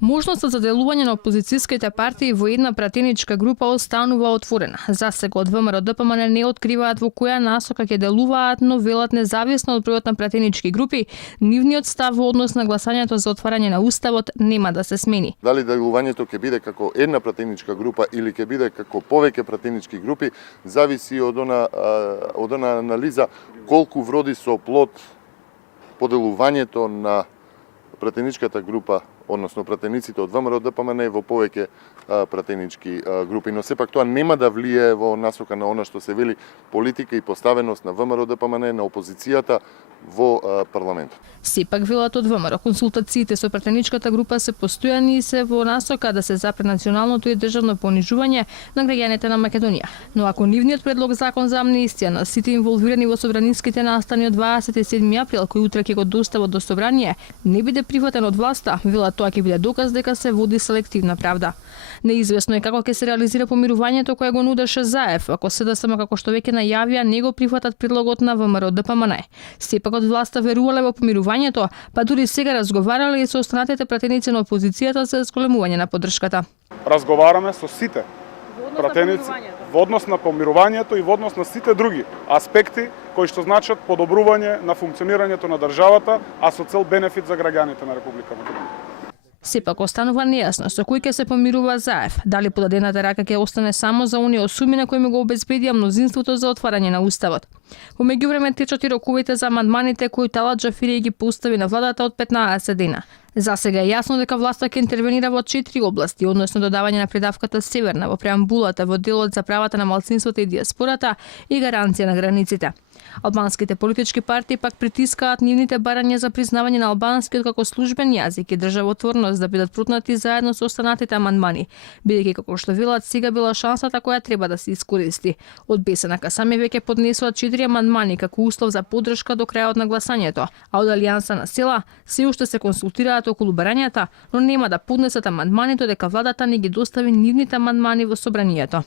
Можноста за делување на опозицијските партии во една пратеничка група останува отворена. За сега од ВМРО ДПМН не откриваат во која насока ќе делуваат, но велат независно од бројот на пратенички групи, нивниот став во однос на гласањето за отварање на уставот нема да се смени. Дали делувањето ќе биде како една пратеничка група или ќе биде како повеќе пратенички групи, зависи од она анализа колку вроди со плод поделувањето на пратеничката група, односно пратениците од ВМРО ДПМН во повеќе пратенички групи, но сепак тоа нема да влие во насока на она што се вели политика и поставеност на ВМРО ДПМН на опозицијата во парламентот. Сепак велат од ВМРО, консултациите со пратеничката група се постојани и се во насока да се запре националното и државно понижување на граѓаните на Македонија. Но ако нивниот предлог закон за амнистија на сите инволвирани во собраниските настани од 27 април, кој утре ќе го достават до собрание, не биде прифатен од власта, велат тоа ќе биде доказ дека се води селективна правда. Неизвестно е како ќе се реализира помирувањето кое го нудеше ЗАЕФ, ако СДСМ како што веќе најавија не го прифатат предлогот на ВМРО ДПМН. Сепак од власта верувале во помирувањето, па дури сега разговарале и со останатите пратеници на опозицијата за зголемување на поддршката. Разговараме со сите пратеници во однос на помирувањето и во однос на сите други аспекти кои што значат подобрување на функционирањето на државата, а со цел бенефит за граѓаните на Република Македонија. Сепак останува нејасно со кој ќе се помирува ЗАЕФ, дали подадената рака ќе остане само за оние осуми на кои му го обезбедија мнозинството за отварање на уставот. Во меѓувреме течат и роковите за амандманите кои Талат Џафери ги постави на владата од 15 дена. За сега е јасно дека власта ќе интервенира во 4 области, односно додавање на предавката Северна во преамбулата во делот за правата на малцинството и диаспората и гаранција на границите. Албанските политички партии пак притискаат нивните барања за признавање на албанскиот како службен јазик и државотворност да бидат прутнати заедно со останатите амандмани, бидејќи како што велат сега била шансата која треба да се искористи. Од Бесана сами веќе поднесоа 4 амандмани како услов за поддршка до крајот на гласањето, а од Алијанса на села се уште се консултираат околу барањата, но нема да поднесат амандмани додека владата не ги достави нивните амандмани во собранието.